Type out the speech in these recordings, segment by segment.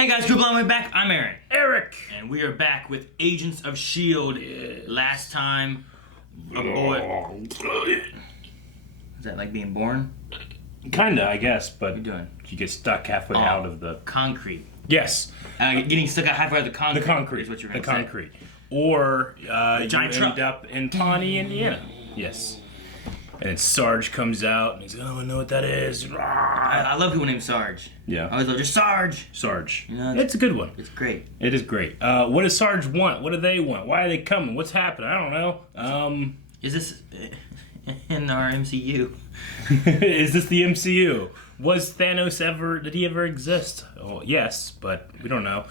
Hey guys, group long way back. I'm Aaron. Eric. And we are back with Agents of S.H.I.E.L.D. Yes. Last time, a boy... Is that like being born? Kinda, I guess, but What are you doing? you get stuck halfway out of the... Concrete. Yes. Getting stuck out halfway out of the concrete. The concrete. Is what you're the going to say. concrete. Or giant you end truck. up in Pawnee, Indiana. Yes. And then Sarge comes out and he's like, oh, I know what that is. I love people named Sarge. Yeah. I always love just Sarge. Sarge. You know, It's a good one. It's great. It is great. What does Sarge want? What do they want? Why are they coming? What's happening? I don't know. Is this in our MCU? Is this the MCU? Was Thanos did he ever exist? Oh, yes, but we don't know.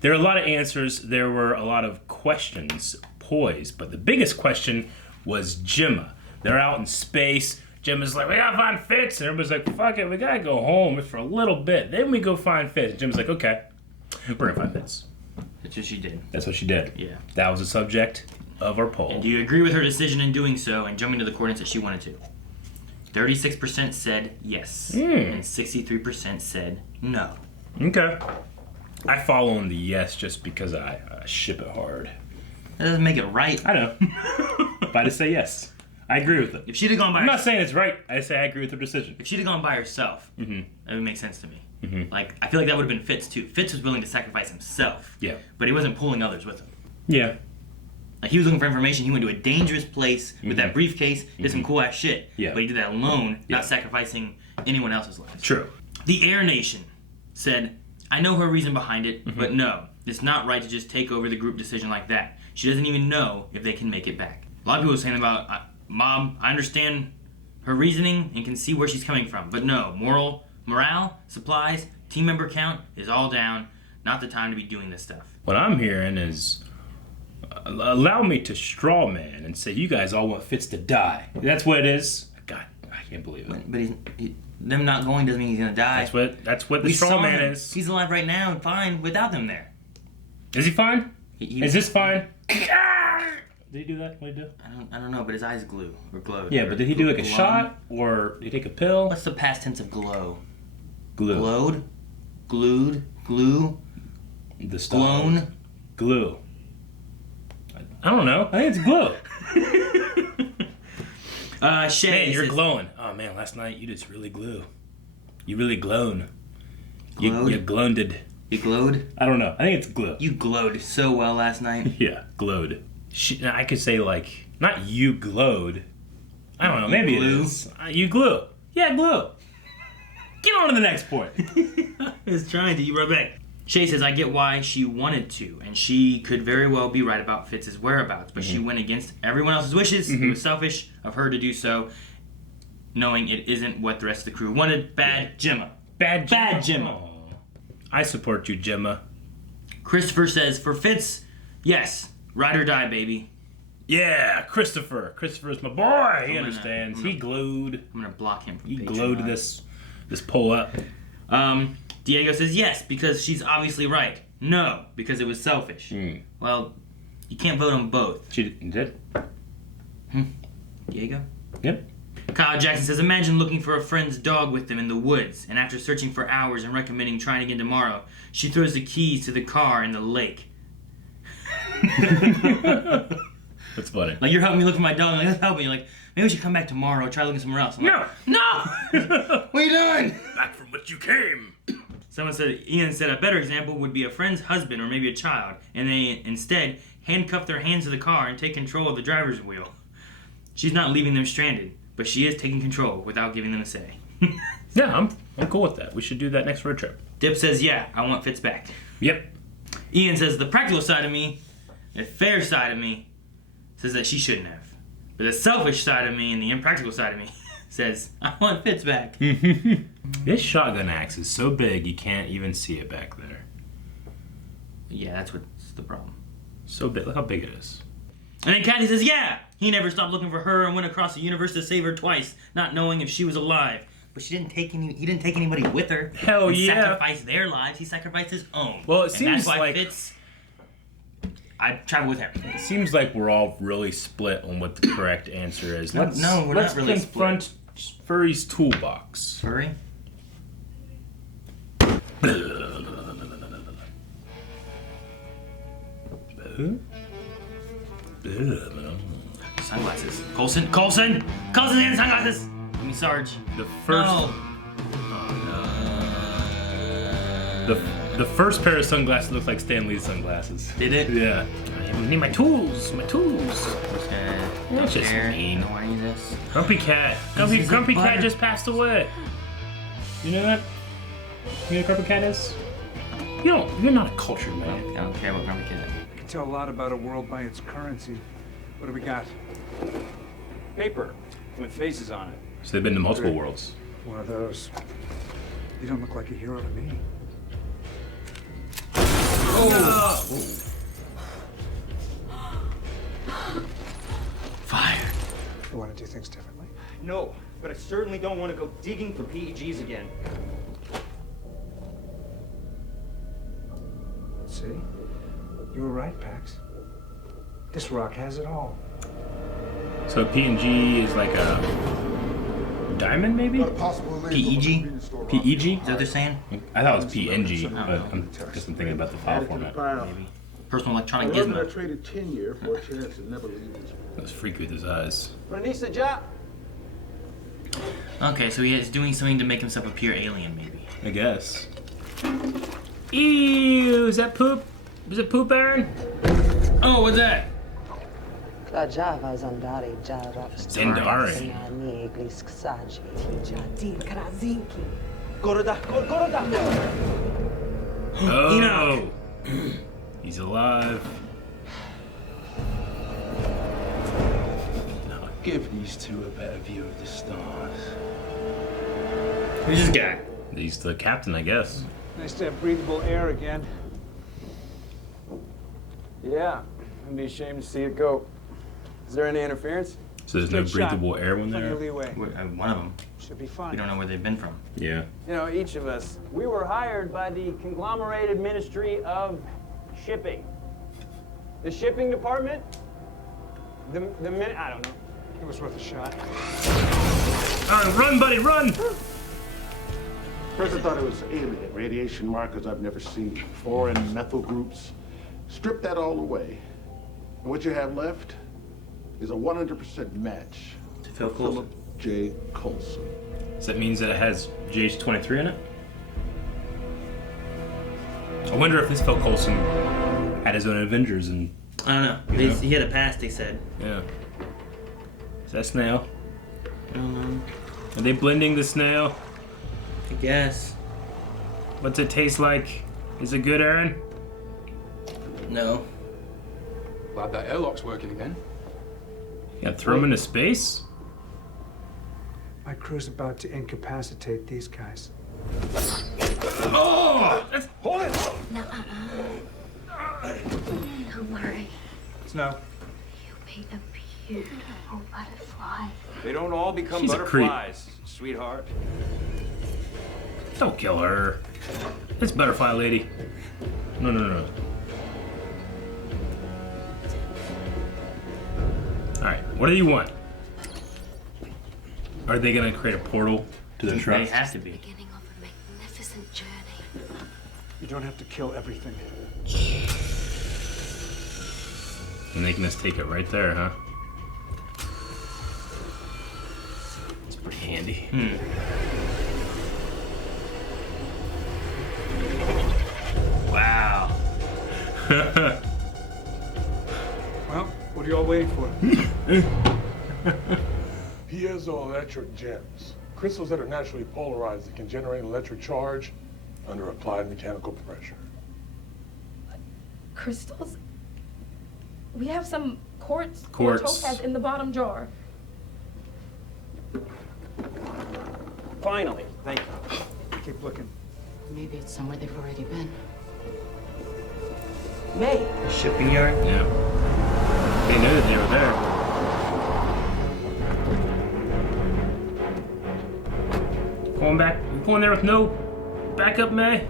There are a lot of answers. There were a lot of questions poised, but the biggest question was Gemma. They're out in space. Gemma's like, we gotta find Fitz. And everybody's like, fuck it, we gotta go home for a little bit. Then we go find Fitz. And Gemma's like, okay, we're gonna find Fitz. That's what she did. That's what she did. Yeah. That was the subject of our poll. And do you agree with her decision in doing so and jumping to the coordinates that she wanted to? 36% said yes, and 63% said no. Okay. I follow on the yes just because I ship it hard. That doesn't make it right. I know. But I just say yes. I agree with it. If she'd have gone by I'm not saying it's right. I say I agree with her decision. If she'd have gone by herself, that would make sense to me. Mm-hmm. Like, I feel like that would have been Fitz too. Fitz was willing to sacrifice himself. Yeah. But he wasn't pulling others with him. Yeah. Like, he was looking for information. He went to a dangerous place with that briefcase, did some cool ass shit. Yeah. But he did that alone, Yeah. not sacrificing anyone else's life. True. The Air Nation said, I know her reason behind it, but no, it's not right to just take over the group decision like that. She doesn't even know if they can make it back. A lot of people are saying about, Mom, I understand her reasoning and can see where she's coming from, but no, morale, supplies, team member count is all down. Not the time to be doing this stuff. What I'm hearing is, allow me to straw man and say you guys all want Fitz to die. That's what it is. God, I can't believe it. But them not going doesn't mean he's gonna die. That's what the We straw saw man him. is. He's alive right now and fine without them there. Is he fine? Is this fine? Did he do that? What did he do? I don't know, but his eyes glowed. Yeah, but did he do like a Glowed. shot or did he take a pill? What's the past tense of glow? Glue. Glowed? Glued? Glue? The stuff. Blown? Glue. I don't know. I think it's glue. Shay Man, you're says, glowing. Oh man, last night you just really glue. You really glowed. Glowed? You glowed. You glowed? I don't know. I think it's glue. You glowed so well last night. Yeah, glowed. I could say like, not you glowed. I don't know. Maybe glue? it is. You glue. Yeah, glue. Get on to the next point. I was trying to. You brought it back. Shay says, I get why she wanted to, and she could very well be right about Fitz's whereabouts, but she went against everyone else's wishes. It was selfish of her to do so, knowing it isn't what the rest of the crew wanted. Bad Gemma. Bad Gemma. Oh. I support you, Gemma. Christopher says, for Fitz, yes, ride or die, baby. Yeah, Christopher. Christopher's my boy. He gonna- understands. I'm gonna- He glued. I'm going to block him from He Patreon. glowed this pull up. Diego says, yes, because she's obviously right. No, because it was selfish. Well, you can't vote on both. She did. Diego? Yep. Kyle Jackson says, imagine looking for a friend's dog with them in the woods, and after searching for hours and recommending trying again tomorrow, she throws the keys to the car in the lake. That's funny. Like, you're helping me look for my dog, like, help me. Like, maybe we should come back tomorrow, try looking somewhere else. I'm like, no! What are you doing? Back from which you came. Ian said a better example would be a friend's husband or maybe a child, and they instead handcuff their hands to the car and take control of the driver's wheel. She's not leaving them stranded, but she is taking control without giving them a say. Yeah, I'm cool with that. We should do that next road trip. Dip says, yeah, I want Fitz back. Yep. Ian says the practical side of me, the fair side of me, says that she shouldn't have. But the selfish side of me and the impractical side of me says, I want Fitz back. This shotgun axe is so big you can't even see it back there. Yeah, that's what's the problem. So big. Look how big it is. And then Kathy says, yeah, he never stopped looking for her and went across the universe to save her twice, not knowing if she was alive. But he didn't take anybody with her. Hell and yeah. sacrificed their lives. He sacrificed his own. Well, it and seems that's why like Fitz, I travel with him. it seems like we're all really split on what the correct answer is. No, we're not really confront Furry's toolbox. Furry? Sunglasses. Coulson? Coulson's in sunglasses! Give me Sarge. The first... No. The first pair of sunglasses looked like Stan Lee's sunglasses. Did it? Yeah. I need my tools. My tools. That's just mean. I don't want any of this. Grumpy Cat. Grumpy Cat just passed away. You know that? You know what Grumpy Cat is? You're not a cultured man. I don't care about Grumpy Cat. You can tell a lot about a world by its currency. What do we got? Paper with faces on it. So they've been to multiple worlds. One of those. You don't look like a hero to me. Oh! Fire. You want to do things differently? No, but I certainly don't want to go digging for PEGs again. See? You were right, Pax. This rock has it all. So P&G is like a diamond, maybe? PEG? PEG? Is that what they're saying? I thought it was PNG, but I'm thinking about the file format. Maybe. Personal electronic I gizmo. traded tenure for a chance to never leave this. That was freaky with his eyes. Okay, so he is doing something to make himself appear alien, maybe. I guess. Ew, is that poop? Is it poop, Aaron? Oh, what's that? Zendari. Oh! He's alive. Now give these two a better view of the stars. Who's this guy? He's the captain, I guess. Nice to have breathable air again. Yeah, I'd be ashamed to see it go. Is there any interference? So there's no Good shot. breathable air when Plenty there? of leeway. One of them. Should be We fine. don't know where they've been from. Yeah. You know, each of us, we were hired by the conglomerated Ministry of Shipping. The shipping department? I don't know. It was worth a shot. All right, run, buddy, run! First I thought it was alien radiation markers I've never seen. Foreign methyl groups. Strip that all away. And what you have left is a 100% match To Phil for Coulson. Philip J. Coulson. So that means that it has GH23 in it? I wonder if this Phil Coulson had his own Avengers and... I don't know. He had a past, they said. Yeah. Is that snail? I don't know. Are they blending the snail? I guess. What's it taste like? Is it good, Aaron? No. Glad that airlock's working again. Yeah, throw him into space? My crew's about to incapacitate these guys. Oh! Hold it! No, don't worry. Snow. You'll be a beautiful butterfly. They don't all become She's a creep. butterflies, sweetheart. Don't kill her. This butterfly lady. No. Alright, what do you want? Are they gonna create a portal to the They truck? have to be. Beginning of a magnificent journey. You don't have to kill everything. And they can just take it right there, huh? It's pretty handy. Wow. Well, what are you all waiting for? Piezoelectric gems. Crystals that are naturally polarized that can generate electric charge under applied mechanical pressure. Crystals? We have some quartz or Quartz. topaz in the bottom jar. Finally, thank you. Keep looking. Maybe it's somewhere they've already been. May. Shipping yard? Yeah. They knew that they were there. Going back, you going there with no backup, May?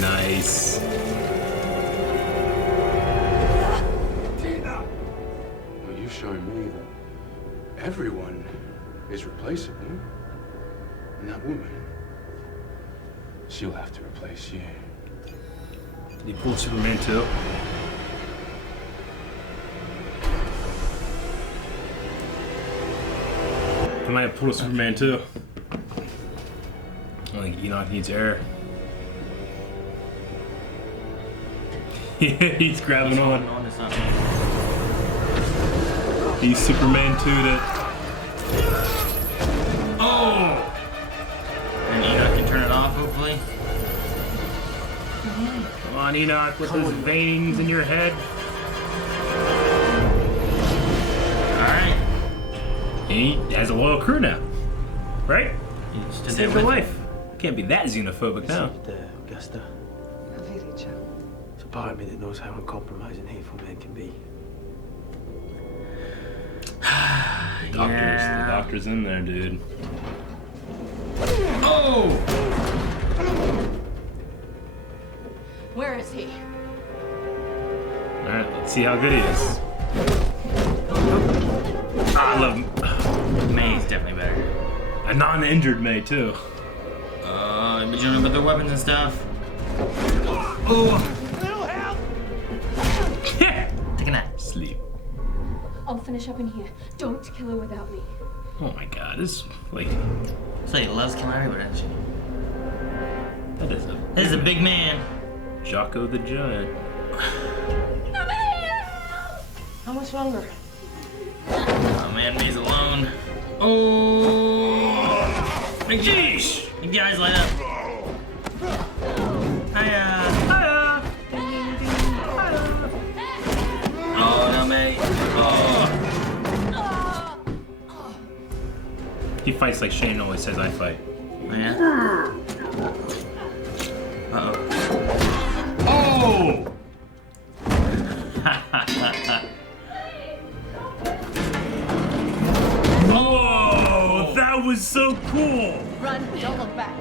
Nice. Well, you've shown me that everyone is replaceable. And that woman, she'll have to replace you. Did he pull Superman too? He might have pulled Superman too. Like, Enoch needs air. He's grabbing on. He's Superman too to... Oh! And Enoch can turn it off, hopefully. Come on, Enoch, with those veins in your head. Alright. He has a loyal crew now. Right? He Saved her life. Can't be that xenophobic now. Augusta. It's a part of me that knows how uncompromising hateful men can be. The doctor's in there, dude. Oh! Where is he? Alright, let's see how good he is. I love him. May's definitely better. A non-injured May, too. But you don't know about their weapons and stuff. Oh! Take a nap. Sleep. I'll finish up in here. Don't kill her without me. Oh my god, this lady. This lady loves killing everybody, doesn't she? That is a big man. Jocko the Giant. How much longer? Oh man, May's alone. Oh! Big jeez! You guys light up. Hiya! Hiya! Oh no, May! Oh! He fights like Shane always says I fight. Yeah. Uh-oh. Oh! Oh, that was so cool! Run, don't look back.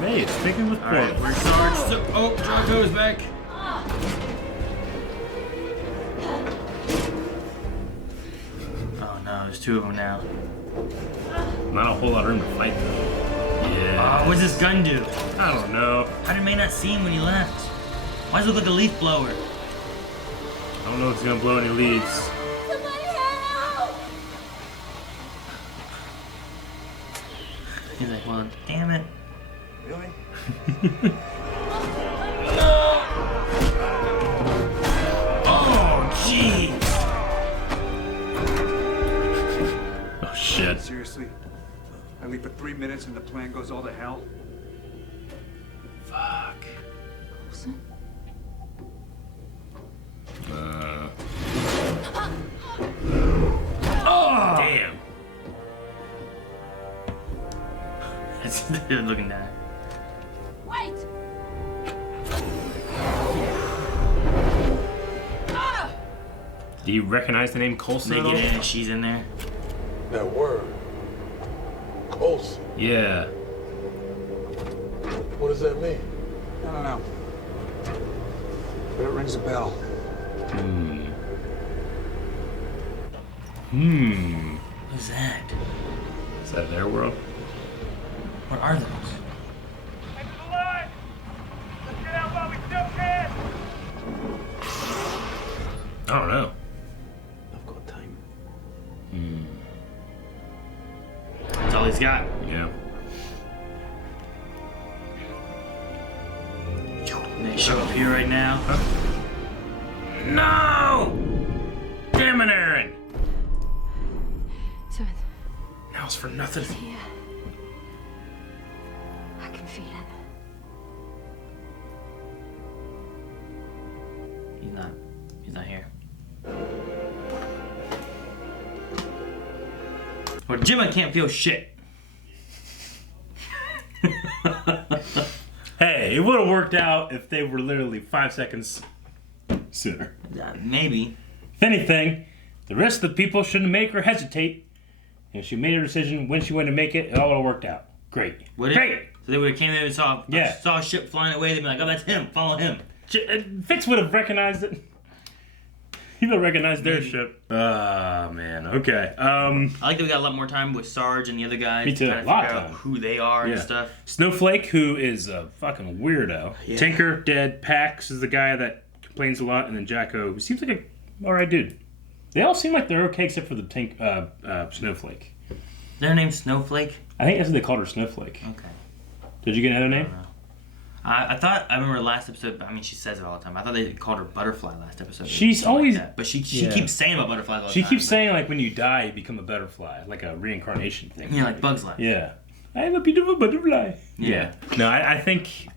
May, it's sticking with Alright, we're charged. So, oh, Jocko's back. Oh no, there's two of them now. Not a whole lot of room to fight though. Yeah. What's this gun do? I don't know. How did May not see him when he left? Why does it look like a leaf blower? I don't know if it's gonna blow any leaves. Somebody help! He's like, well, damn it. Really? Oh, jeez. Oh shit. Seriously? I leave for 3 minutes and the plan goes all to hell? Fuck. Coulson? Oh! Damn. They're looking down. Wait! Do you recognize the name Coulson They at all? get in and she's in there. That word. Coulson. Yeah. What does that mean? I don't know. But it rings a bell. Who's that? Is that their world? What are those? I don't know. I've got time. That's all he's got. Yeah. They show up here right now. No! Damn it, Aaron! Seventh, Now it's for nothing. it's here. I can feel it. He's not here. Well, Jimmy can't feel shit. Hey, it would have worked out if they were literally 5 seconds sooner. Maybe. If anything, the rest of the people shouldn't make her hesitate. If she made her decision when she wanted to make it, it all would have worked out. Great. Would it? Great! So they would have came in and saw a ship flying away. They'd be like, "Oh, that's him. Follow him." Fitz would have recognized it. People recognize their ship. Oh, man. Okay. I like that we got a lot more time with Sarge and the other guys. Me too. To kind of A lot figure of out time. who they are and stuff. Snowflake, who is a fucking weirdo. Yeah. Tinker, dead. Pax is the guy that complains a lot. And then Jacko, who seems like a alright dude. They all seem like they're okay except for the Snowflake. Their name's Snowflake? I think that's what they called her, Snowflake. Okay. Did you get another name? I remember last episode, I mean, she says it all the time. I thought they called her Butterfly last episode. She's always... Like that. But she keeps saying about butterflies all the time. She keeps saying, like, when you die, you become a butterfly. Like a reincarnation thing. Yeah, like Bug's Life. Yeah. I am a beautiful butterfly. Yeah. No, I think...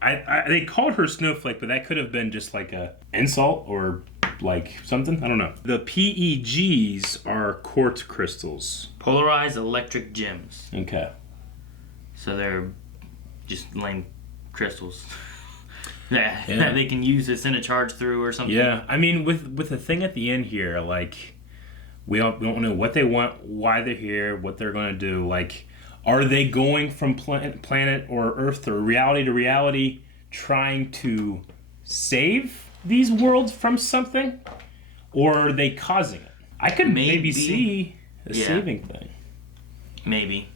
they called her Snowflake, but that could have been just like a insult or... like something? I don't know. The PEGs are quartz crystals. Polarized electric gems. Okay. So they're just lame crystals. that they can use to send a charge through or something. Yeah, I mean, with the thing at the end here, like, we don't know what they want, why they're here, what they're going to do. Like, are they going from planet or Earth or reality to reality trying to save these worlds from something? Or are they causing it? I could maybe see a saving thing. Maybe.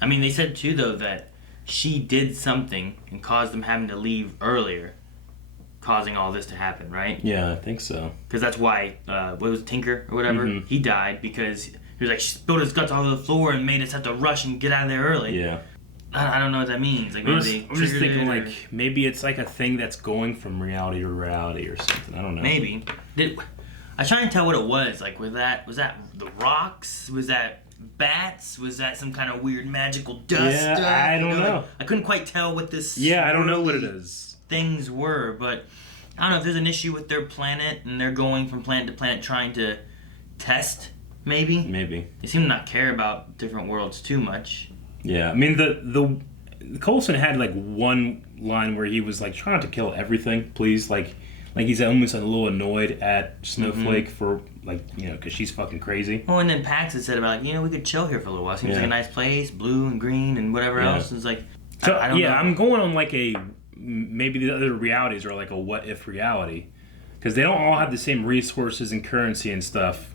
I mean, they said too, though, that she did something and caused them having to leave earlier, causing all this to happen, right? Yeah, I think so. Because that's why, what was it, Tinker or whatever? Mm-hmm. He died because he was like, she spilled his guts all over the floor and made us have to rush and get out of there early. Yeah. I don't know what that means. Like, I'm maybe just thinking, like, maybe it's like a thing that's going from reality to reality or something. I don't know. Maybe. I was trying to tell what it was. Like, was that the rocks? Was that bats? Was that some kind of weird magical dust Yeah, stuff? I don't know. Like, I couldn't quite tell what this. Yeah, I don't know what it is. Things were, but I don't know if there's an issue with their planet and they're going from planet to planet trying to test. Maybe. They seem to not care about different worlds too much. Yeah, I mean the Coulson had like one line where he was like trying to kill everything, please, like he's almost a little annoyed at Snowflake for like, you know, because she's fucking crazy. Oh, and then Pax had said about like, you know, we could chill here for a little while. Seems like a nice place, blue and green and whatever else. It's like, so I don't know. I'm going on like a maybe the other realities are like a what if reality, because they don't all have the same resources and currency and stuff,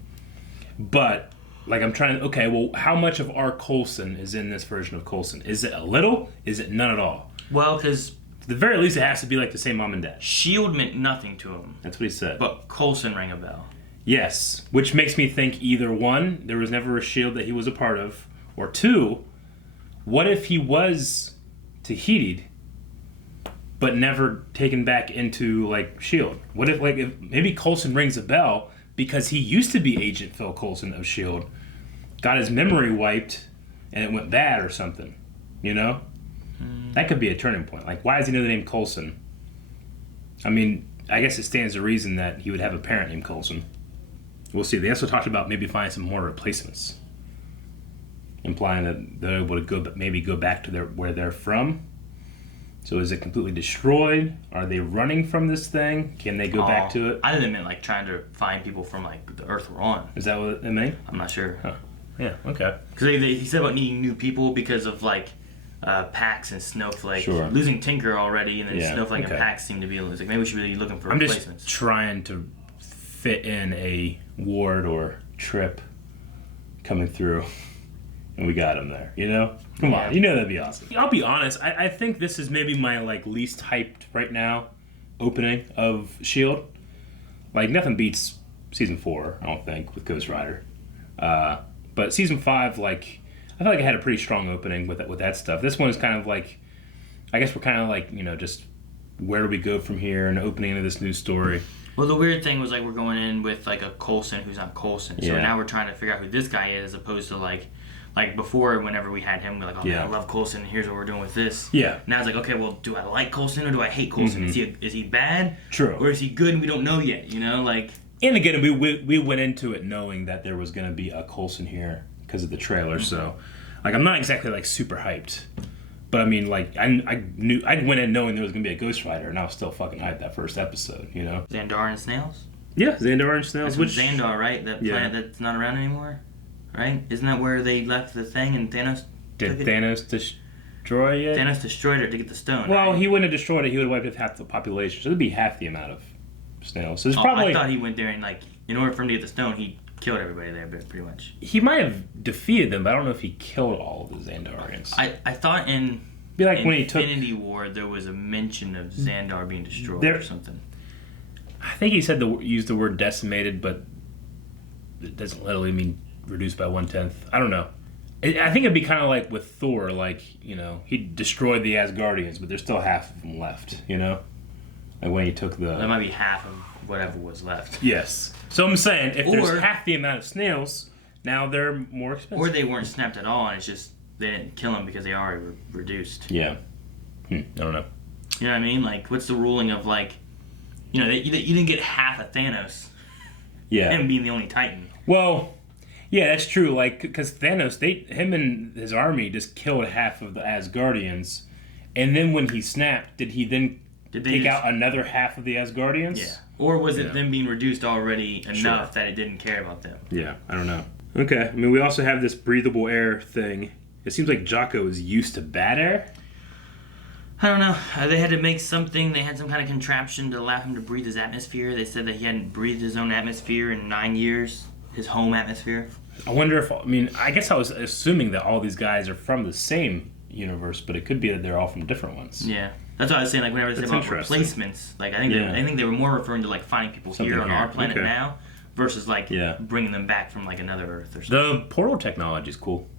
but. Like, I'm trying to... Okay, well, how much of our Coulson is in this version of Coulson? Is it a little? Is it none at all? Well, because... At the very least, it has to be like the same mom and dad. S.H.I.E.L.D. meant nothing to him. That's what he said. But Coulson rang a bell. Yes, which makes me think either one, there was never a S.H.I.E.L.D. that he was a part of, or two, what if he was Tahiti'd, but never taken back into, like, S.H.I.E.L.D.? What if, like, if maybe Coulson rings a bell because he used to be Agent Phil Coulson of S.H.I.E.L.D., got his memory wiped, and it went bad or something, you know? That could be a turning point. Like, why does he know the name Coulson? I mean, I guess it stands to reason that he would have a parent named Coulson. We'll see. They also talked about maybe finding some more replacements, implying that they're able to go back to where they're from. So is it completely destroyed? Are they running from this thing? Can they go back to it? I didn't mean like trying to find people from like the Earth we're on. Is that what it meant? I'm not sure. Huh. Yeah, okay. Because he said about needing new people because of like Pax and Snowflake. Sure. Losing Tinker already, and then Snowflake and okay. Pax seem to be like maybe we should be looking for I'm replacements. just trying to fit in a Ward or Trip coming through, and we got him there. You know, come on, you know that'd be awesome. I'll be honest. I think this is maybe my like least hyped right now opening of S.H.I.E.L.D. Like nothing beats season 4. I don't think with Ghost Rider. But season 5, like, I feel like I had a pretty strong opening with that stuff. This one is kind of like, I guess we're kind of like, you know, just where do we go from here and opening into this new story. Well, the weird thing was like we're going in with like a Coulson who's not Coulson. So now we're trying to figure out who this guy is as opposed to like before whenever we had him, we're like, oh man, I love Coulson. Here's what we're doing with this. Yeah. Now it's like, okay, well, do I like Coulson or do I hate Coulson? Is he bad? True. Or is he good and we don't know yet? You know, like. And again, we went into it knowing that there was going to be a Coulson here because of the trailer. So, like, I'm not exactly like super hyped, but I mean, like, I went in knowing there was going to be a Ghost Rider, and I was still fucking hyped that first episode. You know. Xandar and Snails. Yeah, Xandar and Snails. That's Xandar, right? That planet that's not around anymore, right? Isn't that where they left the thing and Thanos? Did Thanos destroy it? Thanos destroyed it to get the stone. Well, right? He wouldn't have destroyed it. He would have wiped out half the population, so it'd be half the amount of snails. So it's I probably thought he went there and like in order for him to get the stone, he killed everybody there, but pretty much. he might have defeated them, but I don't know if he killed all of the Xandarians. I thought in Be like when he took. Infinity War there was a mention of Xandar being destroyed There- or something. I think he said used the word decimated, but it doesn't literally mean reduced by 1/10. I don't know. I think it'd be kind of like with Thor, like, you know, he destroyed the Asgardians, but there's still half of them left, you know? Like when he took the... That might be half of whatever was left. Yes. So I'm saying, if Or- there's half the amount of snails, now they're more expensive. Or they weren't snapped at all, and it's just they didn't kill them because they already were reduced. Yeah. I don't know. You know what I mean? Like, what's the ruling of, like, you know, you didn't get half of Thanos, Yeah. him being the only Titan. Well, yeah, that's true. Like, because Thanos, him and his army just killed half of the Asgardians, and then when he snapped, did he then take out another half of the Asgardians? Yeah. Or was it them being reduced already enough that it didn't care about them? Yeah, I don't know. Okay, I mean, we also have this breathable air thing. It seems like Jocko is used to bad air. I don't know. They had to make something. They had some kind of contraption to allow him to breathe his atmosphere. They said that he hadn't breathed his own atmosphere in 9 years. His home atmosphere. I wonder if, I mean, I guess I was assuming that all these guys are from the same universe, but it could be that they're all from different ones. Yeah. That's what I was saying, like, whenever they That's say about interesting. replacements, like, I think they were more referring to, like, finding people Something here on here. our planet Okay. now versus, like, bringing them back from, like, another Earth or something. The portal technology is cool.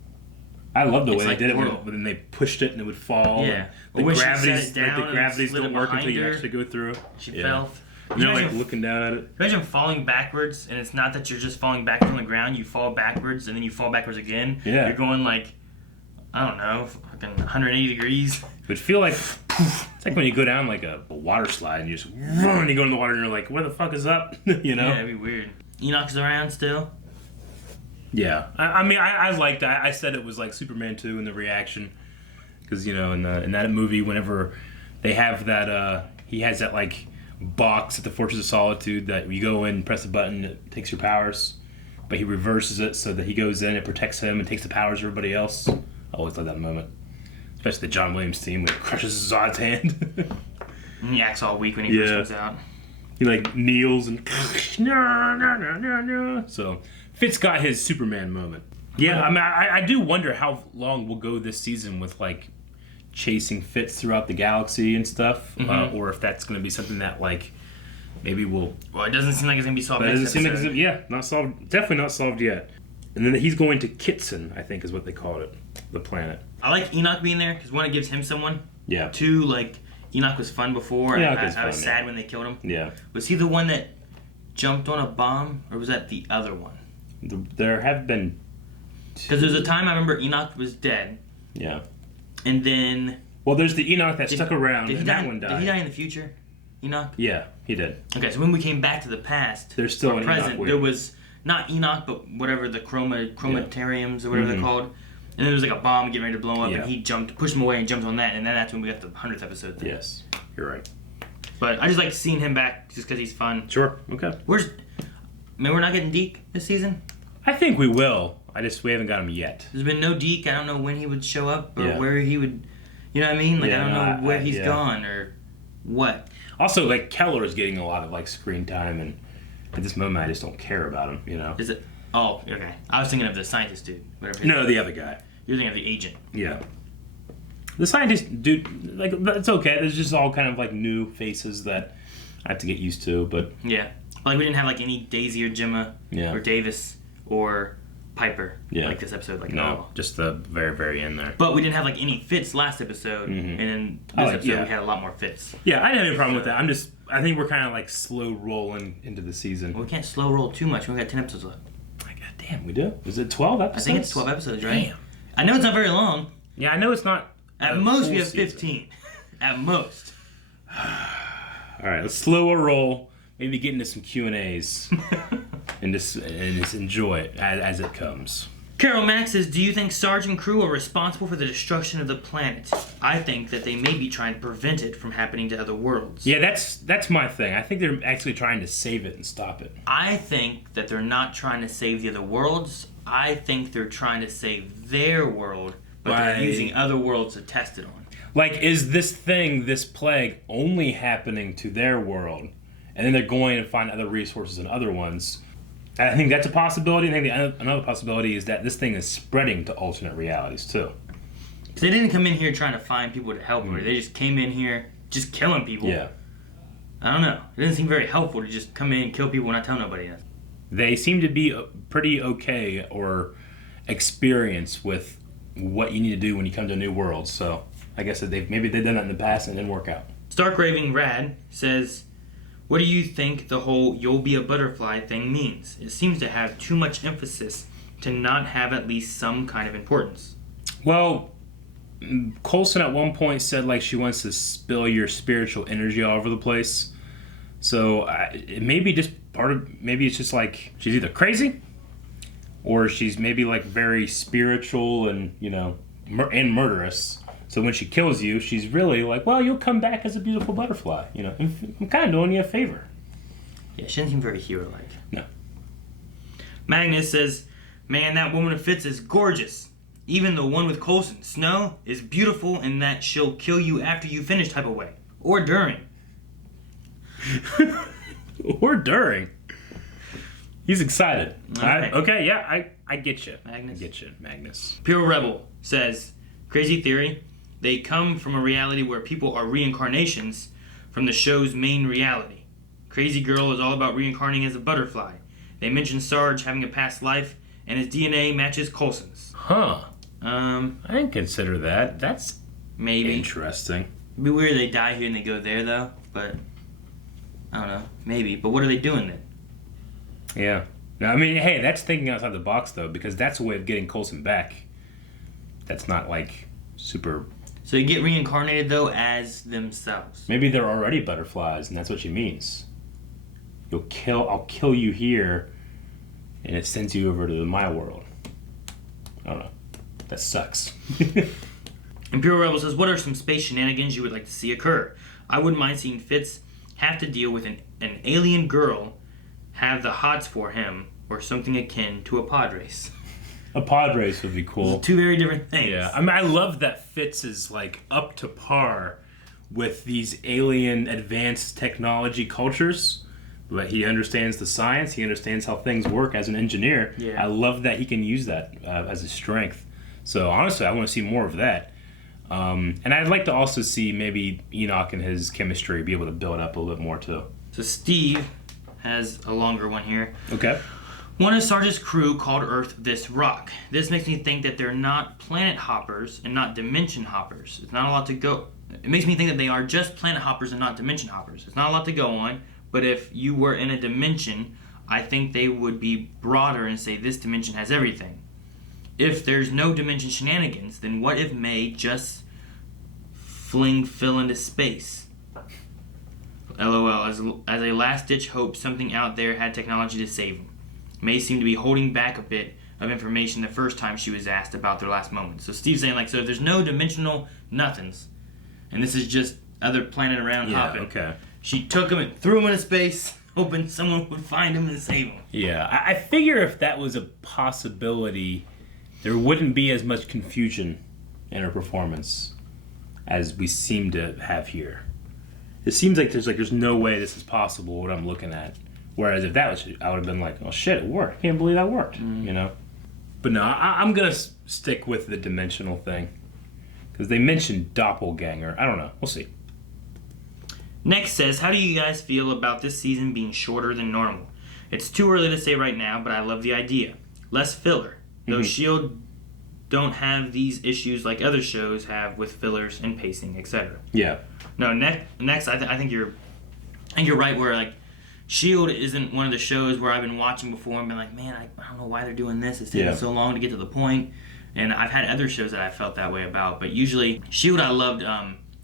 I love the It's way like they did Portal. it, when they pushed it and it would fall. Yeah. And Or when the she set gravities, it down like, the and gravities slid don't it work until you behind her. actually go through. She fell. And they're like Imagine- looking down at it. Imagine falling backwards, and it's not that you're just falling back from the ground. You fall backwards, and then you fall backwards again. Yeah. You're going like, I don't know, fucking 180 degrees. It would feel like it's like when you go down like a water slide and you just run, you go in the water and you're like, "What the fuck is up?" You know? Yeah, it'd be weird. Enoch's around still. Yeah. I mean, I liked. I said it was like Superman 2 in the reaction, because you know, in that movie, whenever they have that, he has that like box at the Fortress of Solitude that you go in, press a button, it takes your powers, but he reverses it so that he goes in, it protects him, and takes the powers of everybody else. I always love that moment, especially the John Williams theme when it crushes Zod's hand. And he acts all weak when he first comes out. He like kneels and so Fitz got his Superman moment. Yeah, I mean, I do wonder how long we'll go this season with like chasing Fitz throughout the galaxy and stuff, or if that's going to be something that like maybe we'll. Well, it doesn't seem like it's gonna be solved. But it Next doesn't seem like episode. it's, not solved. Definitely not solved yet. And then he's going to Kitson, I think is what they called it, the planet. I like Enoch being there because one, it gives him someone. Yeah. Two, like Enoch was fun before. And Enoch I is was fun, sad when they killed him. Yeah. Was he the one that jumped on a bomb, or was that the other one? There have been. Because there's a time I remember Enoch was dead. Yeah. And then. Well, there's the Enoch that stuck around, and that one Did died. he die in the future? Enoch? Yeah, he did. Okay, so when we came back to the past, There's still or an present, Enoch there was not Enoch, but whatever the chromatariums or whatever they're called. And then there was like a bomb getting ready to blow up, Yeah. and he pushed him away and jumped on that, and then that's when we got the 100th episode thing. Yes, you're right. But I just like seeing him back just because he's fun. Sure, okay. We're not getting Deke this season? I think we will. We haven't got him yet. There's been no Deke. I don't know when he would show up or Yeah. where he would. You know what I mean? Like Yeah, I don't no, know where he's yeah. gone or what. Also, like Keller is getting a lot of like screen time, and at this moment, I just don't care about him. You know? Is it? Oh, okay. I was thinking of the scientist dude. Whatever. No, the other guy. You're thinking of the agent. Yeah. The scientist dude, like it's okay. There's just all kind of like new faces that I have to get used to, but Yeah. Like we didn't have like any Daisy or Gemma Yeah. or Davis or Piper. Yeah. Like this episode, like no, no. just the very, very end there. But we didn't have like any Fitz last episode, and then this episode we had a lot more Fitz. Yeah, I didn't have any problem with that. I think we're kind of like slow rolling into the season. Well, we can't slow roll too much. We got 10 episodes left. God damn, we do? Is it 12 episodes? I think it's 12 episodes, right? Damn. I know it's not very long. Yeah, I know it's not. At a most, full we have season. 15. At most. All right, let's slow a roll. Maybe get into some Q&As and just enjoy it as it comes. Carol Mack says, do you think Sarge and crew are responsible for the destruction of the planet? I think that they may be trying to prevent it from happening to other worlds. Yeah, that's my thing. I think they're actually trying to save it and stop it. I think that they're not trying to save the other worlds. I think they're trying to save their world, but they're using other worlds to test it on. Like, is this plague, only happening to their world? and then they're going to find other resources and other ones. And I think that's a possibility. I think another possibility is that this thing is spreading to alternate realities too. Because they didn't come in here trying to find people to help her. They just came in here just killing people. Yeah. I don't know. It doesn't seem very helpful to just come in and kill people and not tell nobody. They seem to be pretty okay or experienced with what you need to do when you come to a new world. So I guess that maybe they've done that in the past and it didn't work out. Stark Raving Rad says, what do you think the whole "you'll be a butterfly" thing means? It seems to have too much emphasis to not have at least some kind of importance. Well, Coulson at one point said like she wants to spill your spiritual energy all over the place. So maybe it's just like she's either crazy or she's maybe like very spiritual and, you know, and murderous. So when she kills you, she's really like, well, you'll come back as a beautiful butterfly. You know, I'm kind of doing you a favor. Yeah, she doesn't seem very hero-like. No. Magnus says, man, that woman of Fitz is gorgeous. Even the one with Coulson, Snow, is beautiful in that she'll kill you after you finish type of way. Or during. Or during. He's excited. Right. Okay, yeah, I get you. Magnus. I get you, Magnus. Pure Rebel says, crazy theory. They come from a reality where people are reincarnations from the show's main reality. Crazy Girl is all about reincarnating as a butterfly. They mention Sarge having a past life, and his DNA matches Coulson's. Huh. I didn't consider that. That's maybe interesting. It'd be weird they die here and they go there, though. But, I don't know. Maybe. But what are they doing then? Yeah. No, I mean, hey, that's thinking outside the box, though, because that's a way of getting Coulson back. That's not, like, super... So you get reincarnated, though, as themselves. Maybe they're already butterflies, and that's what she means. I'll kill you here, and it sends you over to my world. I don't know. That sucks. Imperial Rebel says, what are some space shenanigans you would like to see occur? I wouldn't mind seeing Fitz have to deal with an alien girl, have the hots for him, or something akin to a pod race. A pod race would be cool. Two very different things. Yeah, I mean, I love that Fitz is like up to par with these alien advanced technology cultures. But he understands the science. He understands how things work as an engineer. Yeah. I love that he can use that as a strength. So honestly, I want to see more of that. And I'd like to also see maybe Enoch and his chemistry be able to build up a little bit more too. So Steve has a longer one here. Okay. One of Sarge's crew called Earth this rock. This makes me think that they're not planet hoppers and not dimension hoppers. It's not a lot to go. It makes me think that they are just planet hoppers and not dimension hoppers. It's not a lot to go on, but if you were in a dimension, I think they would be broader and say this dimension has everything. If there's no dimension shenanigans, then what if May just fling Phil into space? LOL, as a last-ditch hope, something out there had technology to save him. May seemed to be holding back a bit of information the first time she was asked about their last moments. So Steve's saying, like, so if there's no dimensional nothings, and this is just other planet around hopping, okay. She took him and threw him into space, hoping someone would find him and save him. Yeah, I figure if that was a possibility, there wouldn't be as much confusion in her performance as we seem to have here. It seems like there's no way this is possible, what I'm looking at. Whereas if that was, I would have been like, oh shit, it worked. Can't believe that worked, you know? But no, I'm going to stick with the dimensional thing. Because they mentioned doppelganger. I don't know. We'll see. Next says, how do you guys feel about this season being shorter than normal? It's too early to say right now, but I love the idea. Less filler. Though S.H.I.E.L.D. don't have these issues like other shows have with fillers and pacing, etc. Yeah. No, next I think you're right where like S.H.I.E.L.D. isn't one of the shows where I've been watching before and been like, man, I don't know why they're doing this. It's taking so long to get to the point. And I've had other shows that I felt that way about. But usually, S.H.I.E.L.D. I loved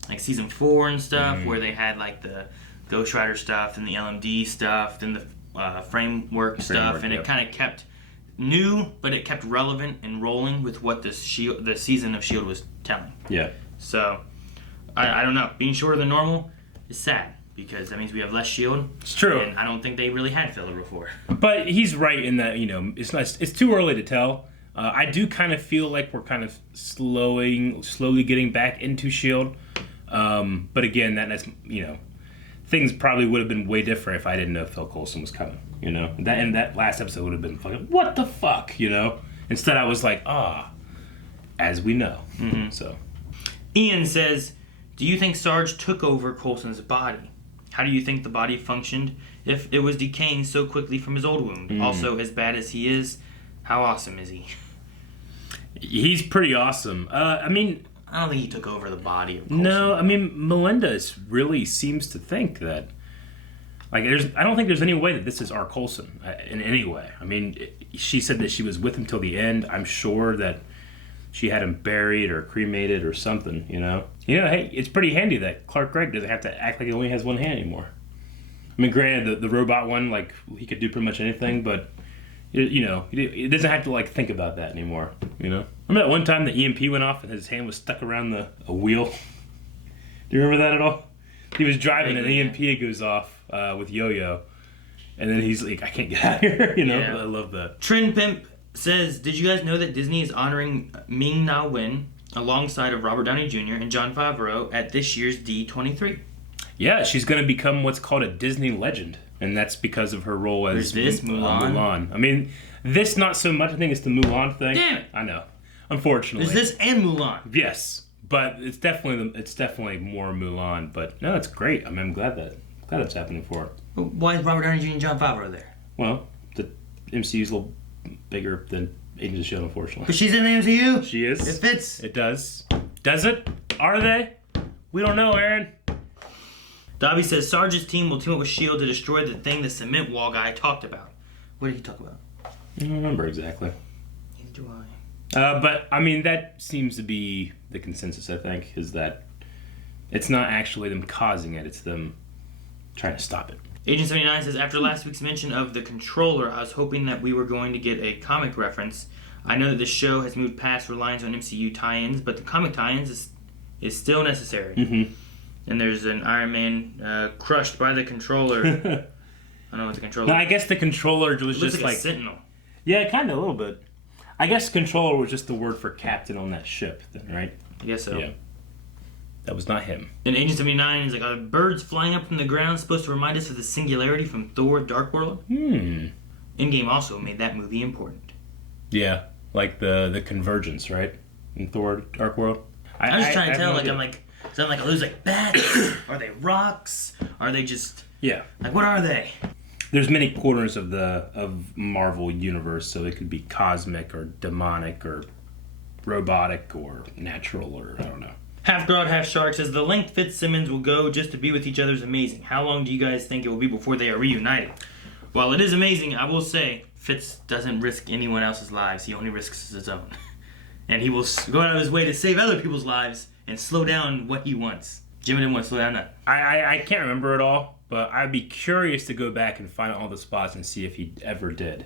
like season 4 and stuff, where they had like the Ghost Rider stuff and the LMD stuff, then the framework stuff, and it kind of kept new, but it kept relevant and rolling with what the season of S.H.I.E.L.D. was telling. Yeah. So, I don't know. Being shorter than normal is sad. Because that means we have less S.H.I.E.L.D. It's true. And I don't think they really had filler before. But he's right in that, it's too early to tell. I do kind of feel like we're kind of slowly getting back into S.H.I.E.L.D. But again, that's things probably would have been way different if I didn't know Phil Coulson was coming, you know? That last episode would have been fucking, what the fuck, you know? Instead I was like, as we know. Mm-hmm. So, Ian says, do you think Sarge took over Coulson's body? How do you think the body functioned if it was decaying so quickly from his old wound? Also, as bad as he is, how awesome is he? He's pretty awesome. I mean... I don't think he took over the body of Coulson. No, I mean, Melinda really seems to think that... Like, I don't think there's any way that this is our Coulson in any way. I mean, she said that she was with him till the end. I'm sure that she had him buried or cremated or something, you know? You know, hey, it's pretty handy that Clark Gregg doesn't have to act like he only has one hand anymore. I mean, granted, the robot one, like, he could do pretty much anything, but, you know, he doesn't have to, like, think about that anymore, you know? Remember that one time the EMP went off and his hand was stuck around a wheel? Do you remember that at all? He was driving and the EMP goes off with Yo-Yo, and then he's like, I can't get out of here, you know? Yeah. I love that. Trin Pimp says, did you guys know that Disney is honoring Ming-Na Wen alongside of Robert Downey Jr. and Jon Favreau at this year's D23? Yeah, she's going to become what's called a Disney legend, and that's because of her role as Mulan. I mean, this not so much. I think it's the Mulan thing. Damn it! I know. Unfortunately. There's this and Mulan. Yes, but it's definitely more Mulan. But no, it's great. I mean, I'm glad it's happening for her. Why is Robert Downey Jr. and Jon Favreau there? Well, the MCU's a little bigger than Agents of S.H.I.E.L.D., unfortunately. But she's in the MCU. She is. It fits. It does. Does it? Are they? We don't know, Aaron. Dobby says Sarge's team will team up with S.H.I.E.L.D. to destroy the thing the cement wall guy talked about. What did he talk about? I don't remember exactly. Neither do I. But, I mean, that seems to be the consensus, I think, is that it's not actually them causing it, it's them trying to stop it. Agent 79 says, after last week's mention of the controller, I was hoping that we were going to get a comic reference. I know that the show has moved past reliance on MCU tie-ins, but the comic tie-ins is still necessary. Mm-hmm. And there's an Iron Man crushed by the controller. I don't know what the controller... No, I guess the controller was just like a sentinel. Yeah, kind of, a little bit. I guess controller was just the word for captain on that ship, then, right? I guess so. Yeah. That was not him. And Agent 79 is like, are birds flying up from the ground supposed to remind us of the singularity from Thor Dark World? Endgame also made that movie important. Yeah, like the convergence, right? In Thor Dark World? I'm just trying to tell, I'm like, are those like bats? Are they rocks? Are they just... Yeah. Like, what are they? There's many corners of Marvel universe, so it could be cosmic or demonic or robotic or natural or I don't know. Half God, Half Shark says, the length Fitzsimmons will go just to be with each other is amazing. How long do you guys think it will be before they are reunited? While it is amazing, I will say, Fitz doesn't risk anyone else's lives. He only risks his own. And he will go out of his way to save other people's lives and slow down what he wants. Jimmy didn't want to slow down that. I can't remember it all, but I'd be curious to go back and find all the spots and see if he ever did.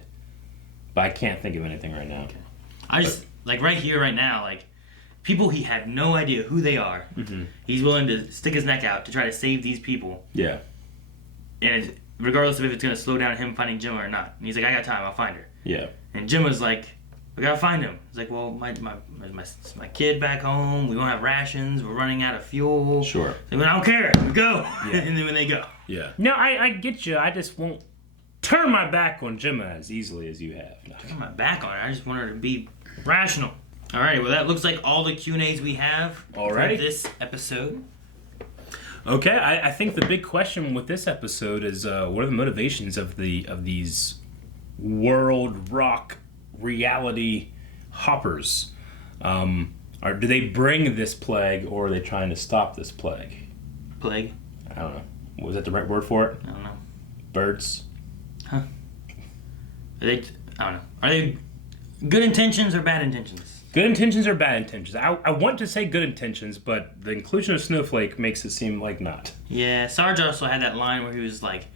But I can't think of anything right now. Okay. Like right here, right now, like, people he had no idea who they are. Mm-hmm. He's willing to stick his neck out to try to save these people. Yeah. And regardless of if it's going to slow down him finding Gemma or not. And he's like, I got time, I'll find her. Yeah. And Gemma's like, we gotta find him. He's like, well, my kid back home, we won't have rations, we're running out of fuel. Sure. Like, well, I don't care, we go. Yeah. And then when they go. Yeah. No, I get you. I just won't turn my back on Gemma as easily as you have. No. Turn my back on her. I just want her to be rational. Alrighty, well, that looks like all the Q&As we have for this episode. Okay, I think the big question with this episode is what are the motivations of these world rock reality hoppers? Do they bring this plague, or are they trying to stop this plague? Plague? I don't know. Was that the right word for it? I don't know. Birds? Huh? I don't know. Are they good intentions or bad intentions? Good intentions or bad intentions? I want to say good intentions, but the inclusion of Snowflake makes it seem like not. Yeah, Sarge also had that line where he was like,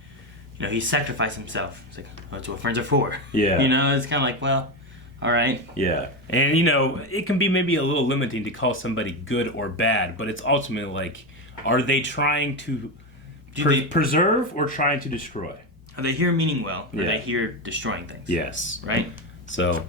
he sacrificed himself. It's like, oh, that's what friends are for. Yeah. It's kind of like, well, all right. Yeah. And, it can be maybe a little limiting to call somebody good or bad, but it's ultimately like, are they trying to preserve or trying to destroy? Are they here meaning well, or are they here destroying things? Yes. Right? So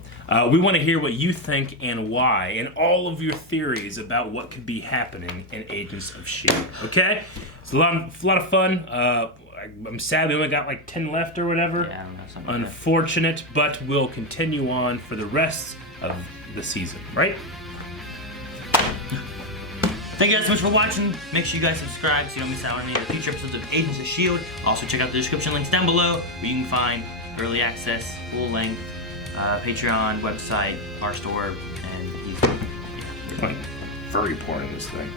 we want to hear what you think and why, and all of your theories about what could be happening in Agents of S.H.I.E.L.D. Okay? It's a lot of fun. I'm sad we only got like 10 left or whatever. Yeah, I don't know, something like that. Unfortunate, but we'll continue on for the rest of the season, right? Thank you guys so much for watching. Make sure you guys subscribe so you don't miss out on any of the future episodes of Agents of S.H.I.E.L.D. Also, check out the description links down below where you can find early access, full length, Patreon, website, our store, and YouTube. It's like very poor in this thing.